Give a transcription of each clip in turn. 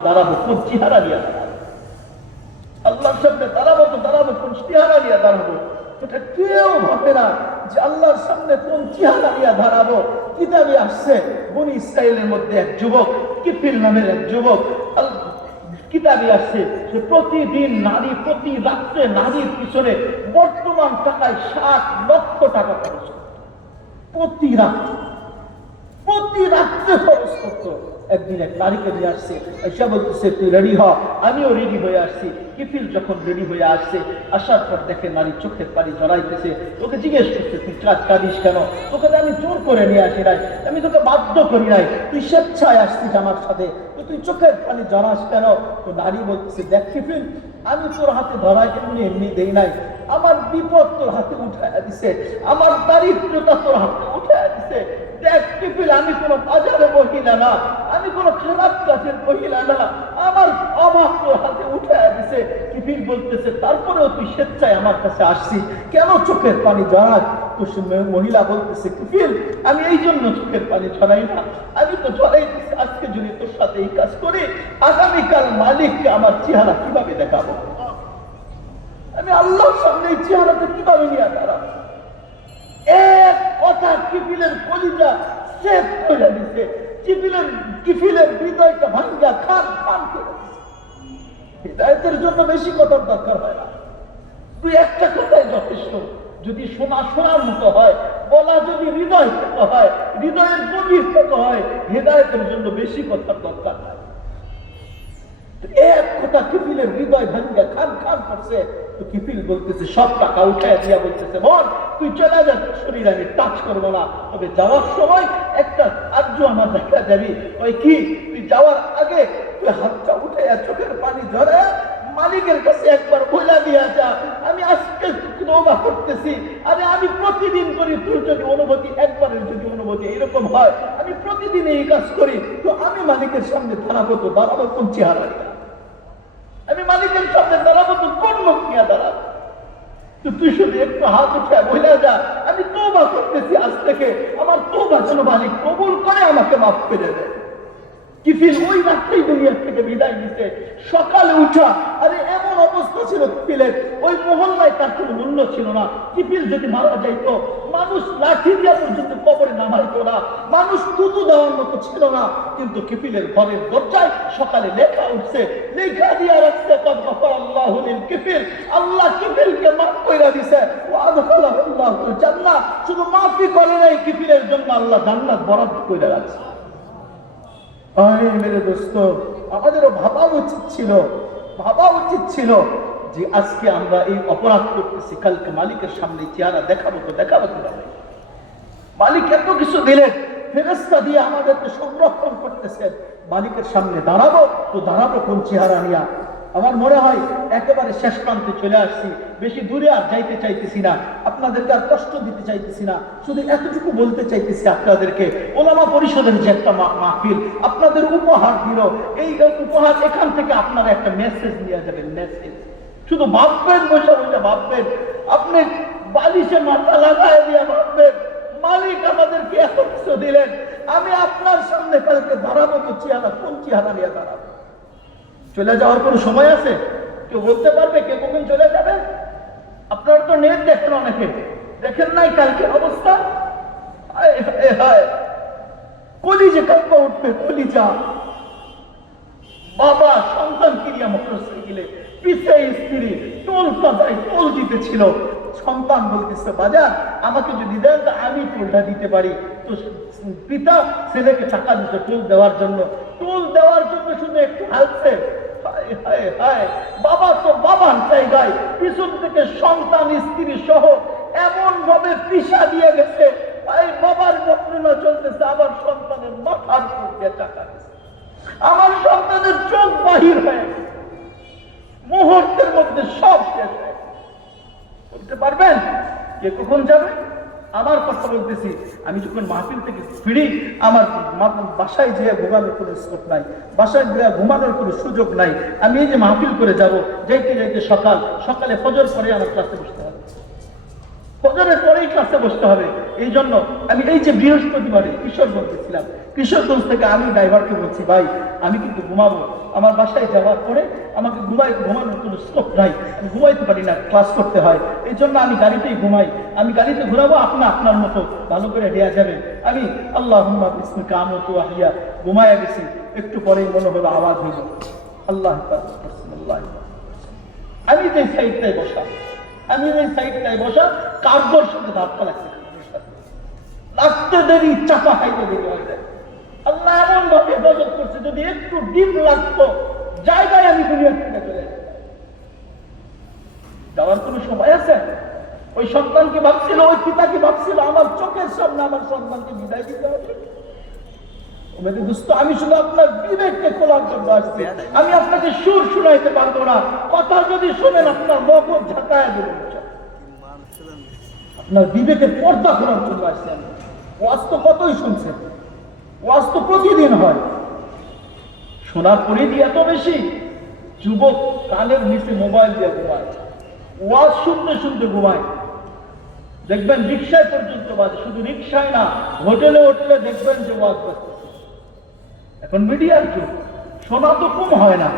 দাঁড়াবো কোন চেহারা নিয়ে আল্লাহর সামনে দাঁড়াবো তো দাঁড়াবো কোন চেহারা নিয়ে দাঁড়াবো। এটা কেউ ভাবে না যে আল্লাহর সামনে কোন চেহারা নিয়ে দাঁড়াবো। কিতাবে আসছে, বনি ইসরায়েলের মধ্যে এক যুবক, কিফিল নামের এক যুবক কিতাবে আসছে সে প্রতিদিন নারী, প্রতি রাত্রে নারীর পিছনে বর্তমান টাকায় ষাট লক্ষ টাকা খরচ করত। প্রতি রাত্রে প্রতি রাত্রে খরচ করতো। একদিন এক নারীকে নিয়ে আসছে। এসে বলতেছে, তুই রেডি হ? আমিও রেডি হয়ে আসছি। কিফিল যখন রেডি হয়ে আসছে, আসার পর দেখে নারী চোখের পানি জড়াইতেছে। তোকে জিজ্ঞেস করছে, তুই কাজ কাঁদিস কেন? তোকে তো আমি জোর করে নিয়ে আসি নাই। আমি তোকে বাধ্য করি নাই। তুই স্বেচ্ছায় আসছিস আমার সাথে। তো তুই চোখের পানি জড়াস কেন? তো নারী বলতেছে, দেখ কিফিল, আমি তোর হাতে ধরাই এমনি এমনি দেই নাই। আমার বিপদ তোর হাতে উঠায় দিছে। আমার দারিদ্রতা তোর হাতে উঠায় দিছে। দেখ, কিফিল, আমি কোনো বাজারে মহিলা না, আমি কোনো খারাপ কাজের মহিলা না। আমার তোর হাতে উঠায় দিছে কিফিল বলতেছে, তারপরেও তুই স্বেচ্ছায় আমার কাছে আসছি। কেন চোখের পানি জড়াস তো মহিলা বলতেছে, কিফিল, আমি এই জন্য চোখের পানি ছড়াই না। আমি তো ছড়াই আজকে যদি তোর সাথে এই কাজ করি, আগামীকাল মালিককে আমার চেহারা কীভাবে দেখাবো? আমি আল্লাহর সামনে এই চেহারাটা কীভাবে নিয়ে দাঁড়াবো? এক কথা কিফিলের কলিজা শেষ করে দিছে। কিফিলের কিফিলের হৃদয়টা ভাঙ্গা খান খান করে। হৃদায়তের জন্য বেশি কথার দরকার হয় না। তুই একটা কথাই যথেষ্ট। যদি শোনা শোনার মতো হয় বলা যদি হৃদয় থেকে হয়, হৃদয়ের গভীর থেকে হয়, হৃদায়তের জন্য বেশি কথার দরকার নাই এক কথা কিফিলের হৃদয় ভাঙ্গা খান খান করছে তো বলতেছে, সব টাকা দিয়া বলতেছে বল তুই চলে যা, শরীর আমি টাচ করব না। তবে যাওয়ার সময় একটা আর্য আমার দেখা যাবি। ওই কি, তুই যাওয়ার আগে তুই হাতটা উঠে চোখের পানি ধরে মালিকের কাছে একবার বইলা দিয়া যা। আমি আজকে তওবা করতেছি। আরে আমি প্রতিদিন করি, তোর যদি অনুভূতি, একবারের যদি অনুভূতি এরকম হয়, আমি প্রতিদিন এই কাজ করি। তো আমি মালিকের সামনে দাঁড়াবো তো দাঁড়াবো কোন চেহারা? আমি মালিকের সামনে দাঁড়াবো তো কোন মুখ নিয়ে দাঁড়াবো? তো তুই শুধু একটু হাত উঠে বইলা যা, আমি তৌবা করতেছি আজ থেকে। আমার তো যেন মালিক কবুল করে আমাকে মাফ করে দেয়। কিফিল ওই রাত্রেই দুনিয়া থেকে বিদায় নিতে সকালে উঠা, আরে এমন অবস্থা ছিল কিফিলের ওই মহল্লায় তার কোনো মূল্য ছিল না। কিফিল যদি মারা যাইত, মানুষ লাঠি দিয়া পর্যন্ত কবরে নামাইতো না। মানুষ তুতু দেওয়ার মতো ছিল না। কিন্তু কিফিলের ঘরের দরজায় সকালে লেখা উঠছে, লেখা দিয়া রাখছে গফর কিফিল আল্লাহ কিফিলকে মাফ কইরা দিছে আল্লাহুল জান্নাহ শুধু মাফই করে নাই কিফিলের জন্য আল্লাহ জান্নাত বরাদ্দ কইরা রাখছে। আরে মেরে দোস্ত, আমাদেরও ভাবা উচিত ছিল, ভাবা উচিত ছিল যে আজকে আমরা এই অপরাধ করতেছি, কালকে মালিকের সামনে চেহারা দেখাবো তো দেখাবো কীভাবে? মালিক এত কিছু দিলেন ফেরস্তা দিয়ে আমাদেরকে সংরক্ষণ করতেছেন, মালিকের সামনে দাঁড়াবো তো দাঁড়াবো কোন চেহারা নিয়া? আমার মনে হয় একেবারে শেষ প্রান্তে চলে আসছি। বেশি দূরে আর যাইতে চাইতেছি না। আপনাদেরকে আর কষ্ট দিতে চাইতেছি না। শুধু এতটুকু বলতে চাইতেছি আপনাদেরকে, ওলামা পরিষদের যে একটা মাহফিল, আপনাদের উপহার দিল। এই উপহার এখান থেকে আপনারা একটা মেসেজ নিয়ে যাবেন মেসেজ শুধু ভাববেন, বসে বসে ভাববেন। আপনি বালিশে মাথা লাগায় দিয়ে ভাববেন, মালিক আমাদেরকে এত কিছু দিলেন। আমি আপনার সামনে কালকে দাঁড়াবো, তো চেহারা কোন চেহারা নিয়ে দাঁড়াবো? চলে যাওয়ার কোনো সময় আছে? কেউ বলতে পারবে কে কখন চলে যাবে? আপনারা তো নেট দেখেন অনেকে। দেখেন নাই কালকে অবস্থা? হায় কলিজে কাঁপা উঠবে, কলিজা। বাবা, সন্তান কিনিয়া মোটরসাইকেলে পিছে স্ত্রী টোল পাতায় টোল দিতেছিল। সন্তান বলতেছে, বাজার, আমাকে যদি দেন তা আমি টোলটা দিতে পারি। তো পিতা ছেলেকে টাকা দিতে টোল দেওয়ার জন্য। টোল দেওয়ার জন্য শুধু একটু হালছে বাবা তো বাবার জায়গায়, পিছন থেকে সন্তান, স্ত্রী সহ এমন ভাবে পিসা দিয়ে গেছে। বাবার যন্ত্রণা চলতেছে, আবার সন্তানের মাথার দিয়ে টাকা আমার সন্তানের চোখ বাহির হয়ে। মুহূর্তের মধ্যে সব শেষ হয়ে বলতে পারবেন? কে কখন যাবে? আমার কথা বলতেছি। আমি যখন মাহফিল থেকে ফিরি, আমার বাসায় যেয়ে ঘুমানোর কোনো স্কোপ নাই, বাসায় গিয়ে ঘুমানোর কোনো সুযোগ নাই। আমি এই যে মাহফিল করে যাব, যাইতে যাইতে সকাল, সকালে ফজর পরে আমার ক্লাসে বসতে হবে। ফজরের পরেই ক্লাসে বসতে হবে। এই জন্য আমি এই যে বৃহস্পতিবারে ঈশ্বর ছিলাম কিশোরগঞ্জ থেকে আমি ড্রাইভারকে বলছি, ভাই, আমি কিন্তু ঘুমাবো। আমার বাসায় যাওয়ার পরে আমাকে ঘুমাই, ঘুমানোর কোনো স্কোপ নাই। আমি ঘুমাইতে পারি না ক্লাস করতে হয়। এই জন্য আমি গাড়িতেই ঘুমাই। আমি গাড়িতে ঘুরাবো আপনি আপনার মতো। ভালো করে দেওয়া যাবে। আমি আল্লাহ ইসমে কামত আহিয়া ঘুমায়া গেছি। একটু পরেই মনে হলো আওয়াজ হইল আল্লাহ আমি যে সাইডটায় বসা, আমি ওই সাইডটায় বসা কার্গোর সাথে ধাক্কা লাগছে। লাগতে দেরি, চাপা খাইতে দেরি হয়ে যায় এমন হেফাজত করছে, যদি একটু ডিপ লাগতো, জায়গায় আমি দুনিয়া থেকে চলে যাওয়ার কোনো সময় আছে? ওই সন্তানকে ভাবছিল, ওই পিতাকে ভাবছিল, আমার চোখের সামনে আমার সন্তানকে বিদায় দিতে হবে। আমি শুধু আপনার বিবেককে খোলার জন্য আসছি। আমি আপনাকে সুর শুনাইতে পারব না। কথা যদি শুনেন, আপনার মগজ ঝাঁকায় দেবেন। আপনার বিবেকের পর্দা খোলার জন্য আসছি আমি। ওয়াজ কতই শুনছেন? ওয়াজ তো প্রতিদিন হয়। শোনার পরে দিয়ে এত বেশি যুবক কানের নিচে মোবাইল দিয়ে ঘুমায়। ওয়াজ শুনতে শুনতে ঘুমায়। দেখবেন রিক্সায় পর্যন্ত বাজে, শুধু রিক্সায় না, হোটেলে হোটেলে দেখবেন যে ওয়াজ বাজতেছে এখন মিডিয়ার যুগ, শোনা তো কম হয় না।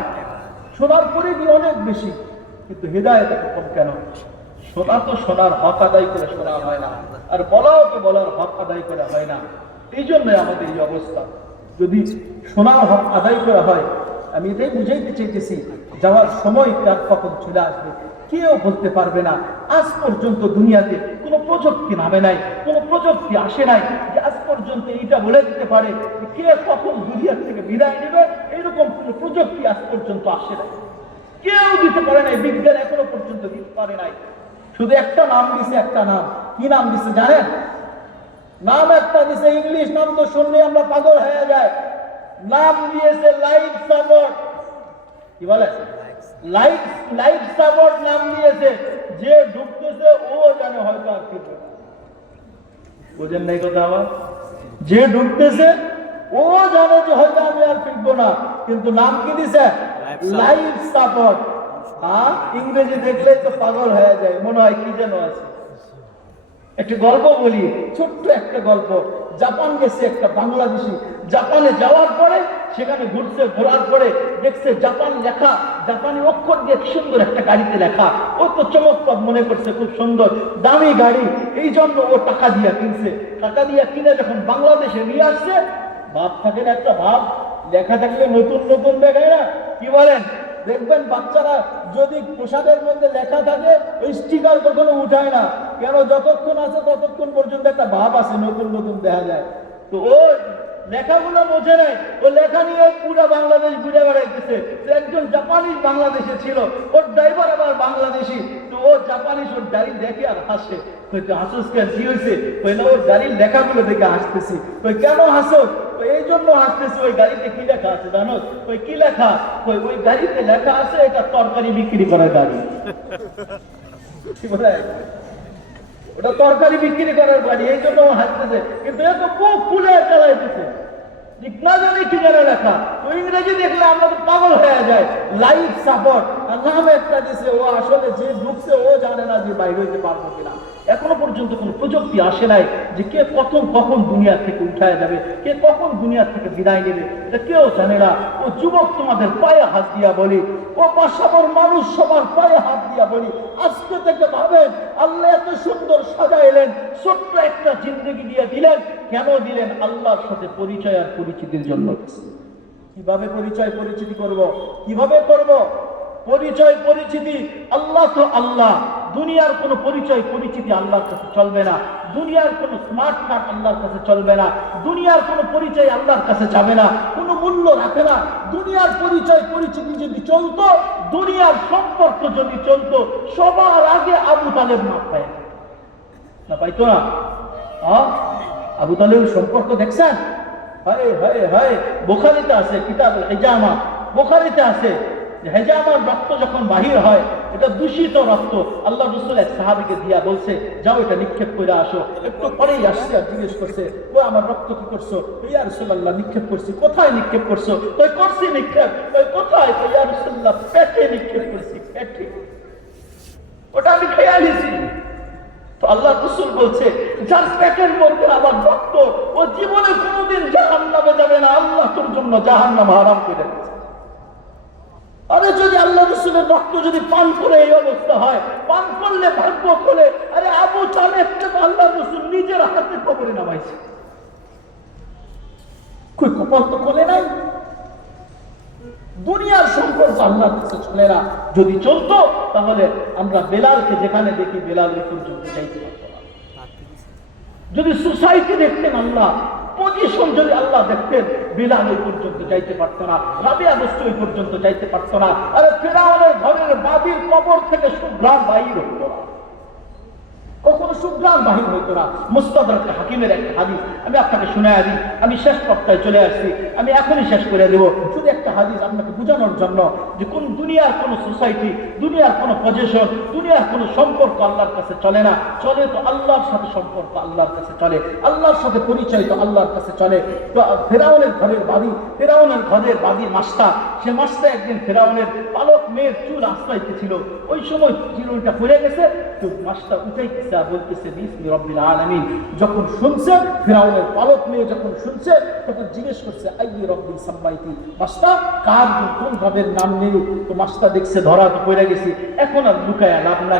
শোনার পরে দিয়ে অনেক বেশি, কিন্তু হৃদয় এত কম কেন? শোনা তো শোনার হক আদায় করে শোনা হয় না। আর বলাও তো বলার হক আদায় করা হয় না। এই জন্যই আমাদের এই অবস্থা। যদি শোনার হক আদায় করা হয়, আমি এটাই বুঝাইতে চাইতেছি, যাওয়ার সময় তার কখন চলে আসবে, কেউ বলতে পারবে না। আজ পর্যন্ত দুনিয়াতে কোনো প্রযুক্তি নামে নাই, কোনো প্রযুক্তি আসে নাই যে আজ পর্যন্ত এইটা বলে দিতে পারে কে কখন দুনিয়ার থেকে বিদায় নেবে এরকম কোনো প্রযুক্তি আজ পর্যন্ত আসে নাই। কেউ দিতে পারে নাই, বিজ্ঞান এখনও পর্যন্ত দিতে পারে নাই। শুধু একটা নাম দিছে, একটা নাম। কি নাম দিছে জানেন? নাম একটা দিছে ইংলিশ নাম তো শুনলে আমরা পাগল হয়ে যায় নাম দিয়েছে লাইফ সাপোর্ট। কি বলে? লাইফ লাইফ সাপোর্ট নাম দিয়েছে। যে ঢুকতেছে ও জানে হয়তো আর না বোঝেন নাই কথা আমার যে ঢুকতেছে ও জানে যে হয়তো আমি আর ফিরবো না। কিন্তু নাম কি দিছে? Life support. হ্যাঁ ইংরেজি দেখলেই তো পাগল হয়ে যায়। মনে হয় কি যেন আছে। একটা গল্প বলি, ছোট্ট একটা গল্প। জাপান গেছে একটা বাংলাদেশি। জাপানে যাওয়ার পরে, সেখানে ঘুরছে, ঘোরার পরে দেখছে জাপান লেখা, জাপানি অক্ষর দিয়ে সুন্দর একটা গাড়িতে লেখা। ও তো চমৎকার মনে করছে, খুব সুন্দর। দামি গাড়ি, এই জন্য ও টাকা দিয়া কিনছে। টাকা দিয়ে কিনে যখন বাংলাদেশে নিয়ে আসছে, ভাব থাকে না একটা ভাব। লেখা থাকলে নতুন নতুন দেখায় না। কি বলেন? দেখবেন বাচ্চারা যদি প্রসাদের মধ্যে লেখা থাকে, ওই স্টিকার কখনো উঠায় না। কেন? যতক্ষণ আছে ততক্ষণ পর্যন্ত একটা ভাব আছে, নতুন নতুন দেখা যায়। তো ও লেখাগুলো বোঝে নাই। ও লেখা নিয়ে পুরো বাংলাদেশ ঘুরে বেড়াইতেছে। একজন জাপানিজ বাংলাদেশে ছিল। ওর ড্রাইভার আবার বাংলাদেশি। তো ও জাপানিজ ওর গাড়ি দেখে আর হাসে। হাসুস কেন? কি হয়েছে ওই না ওর গাড়ির লেখাগুলো দেখে হাসতেছি। ওই কেন হাসো? এই জন্য আসতেছি ওই গাড়িতে কি লেখা আছে জানো? ওই কি লেখা? ওই ওই গাড়িতে লেখা আছে এটা তরকারি বিক্রি করার গাড়ি। ওটা তরকারি বিক্রি করার গাড়ি, এই জন্য হাসতেছে। কিন্তু ফুলে চালাইতেছে। ঠিক না জানি জানে লেখা। ওই ইংরেজি দেখলে আমরা তো পাগল যায়। লাইফ সাপোর্ট নাম একটা দিছে, ও আসলে যে ঢুকছে, ও জানে না যে হইতে পারব কিনা। এখনও পর্যন্ত কোনো প্রযুক্তি আসে নাই যে কে কখন কখন দুনিয়া থেকে উঠায় যাবে, কে কখন দুনিয়া থেকে বিদায় নেবে, এটা কেউ জানে না। ও যুবক তোমাদের পায়ে হাত দিয়া বলি, ও পাশাপর মানুষ সবার পায়ে হাত দিয়া বলি, আজকে থেকে ভাবেন, আল্লাহ এত সুন্দর সাজাইলেন, ছোট্ট একটা জিন্দগি দিয়ে দিলেন, কেন দিলেন? আল্লাহর সাথে পরিচয় আর পরিচিতির জন্য। কীভাবে পরিচয় পরিচিতি করব? কীভাবে করব? পরিচয় পরিচিতি আল্লাহ তো আল্লাহ। দুনিয়ার কোনো পরিচয় পরিচিতি আল্লাহর কাছে চলবে না। দুনিয়ার কোনো স্মার্ট কার্ড আল্লাহর কাছে চলবে না। দুনিয়ার কোনো পরিচয় আল্লাহর কাছে যাবে না। কোনো মূল্য রাখে না। দুনিয়ার পরিচয় পরিচিতি যদি চলতো, দুনিয়ার সম্পর্ক যদি চলতো, সবার আগে আবু তালেব মাপ পায়। না পাইতো না? আবু তালেবের সম্পর্ক দেখছেন? বোখারিতে আছে কিতাব হেজামা। বোখারিতে আছে হেজামার রক্ত যখন বাহির হয়, এটা দূষিত রক্ত। আল্লাহ রসুল এক সাহাবিকে দিয়া বলছে, যাও এটা নিক্ষেপ করে আসো। একটু পরেই আসছে আর জিজ্ঞেস করছে, ও আমার রক্ত কি করছ? ইয়া রসুল্লাহ নিক্ষেপ করছি। কোথায় নিক্ষেপ করছ? করছি নিক্ষেপ? ওই কোথায়? ইয়া রসুল্লাহ পেটে নিক্ষেপ করছি, পেটে। ওটা আমি খেয়াল তো আল্লাহ রসুল বলছে, যার পেটের মধ্যে আমার রক্ত, ও জীবনে জন্য জাহান নাম হারাম করে আরে যদি আল্লাহ রসুলের রক্ত যদি পান করে এই অবস্থা হয়, পান করলে ভাগ্য করে আরে আবু আল্লাহ রসুল নিজের হাতে কবরে নামাইছে। কই কপাল তো খোলে নাই? দুনিয়ার সম্পর্ক আল্লাহর কাছে যদি চলতো, তাহলে আমরা বেলালকে যেখানে দেখি, বেলাল এই পর্যন্ত চাইতে পারতো যদি সোসাইটি দেখতেন আল্লাহ পজিশন যদি আল্লাহ দেখতেন, বিলাল এই পর্যন্ত যাইতে পারত না, রাবিয়া বস্তু পর্যন্ত যাইতে পারত না। আরে ফেরাউনের ঘরের বাদির কবর থেকে সুগ্রাম বাইর হতো না। কখনো সুগ্রাম বাহির হইতো না। মুস্তাদার হাকিমের একটা হাদিস। আমি আপনাকে শুনে দিই। আমি শেষ পর্যায়ে চলে আসছি। আমি এখনই শেষ করে দেব। শুধু একটা হাদিস আপনাকে বোঝানোর জন্য যে কোন দুনিয়ার কোনো সোসাইটি দুনিয়ার কোনো পজিশন দুনিয়ার কোনো সম্পর্ক আল্লাহর কাছে চলে না। চলে তো আল্লাহর সাথে সম্পর্ক আল্লাহর কাছে চলে। আল্লাহর সাথে পরিচয় তো আল্লাহর কাছে চলে। তো ফেরাউনের ঘরের বাড়ি, ফেরাউনের ঘরের বাড়ির মাস্তা সে মাস্তা একদিন ফেরাউনের পালক মেয়ের চুল আশ্রাইতেছিল। ওই সময় চিরুলটা পড়ে গেছে তো মাস্তা উঠাইতেছে। আর বলতেছে, বিসমি রব্বিল আলামিন। যখন শুনছে, ফিরাউনের পালক মেয়ে যখন শুনছে, তখন জিজ্ঞেস করছে, আইয়ে রব্বিল সাম্মাইতি মাস্তা? কার কোন রবের নাম নেই? তো মাস্টার দেখছে, ধরা তো পড়ে গেছি। এখন আর লুকায়া লাভ নাই।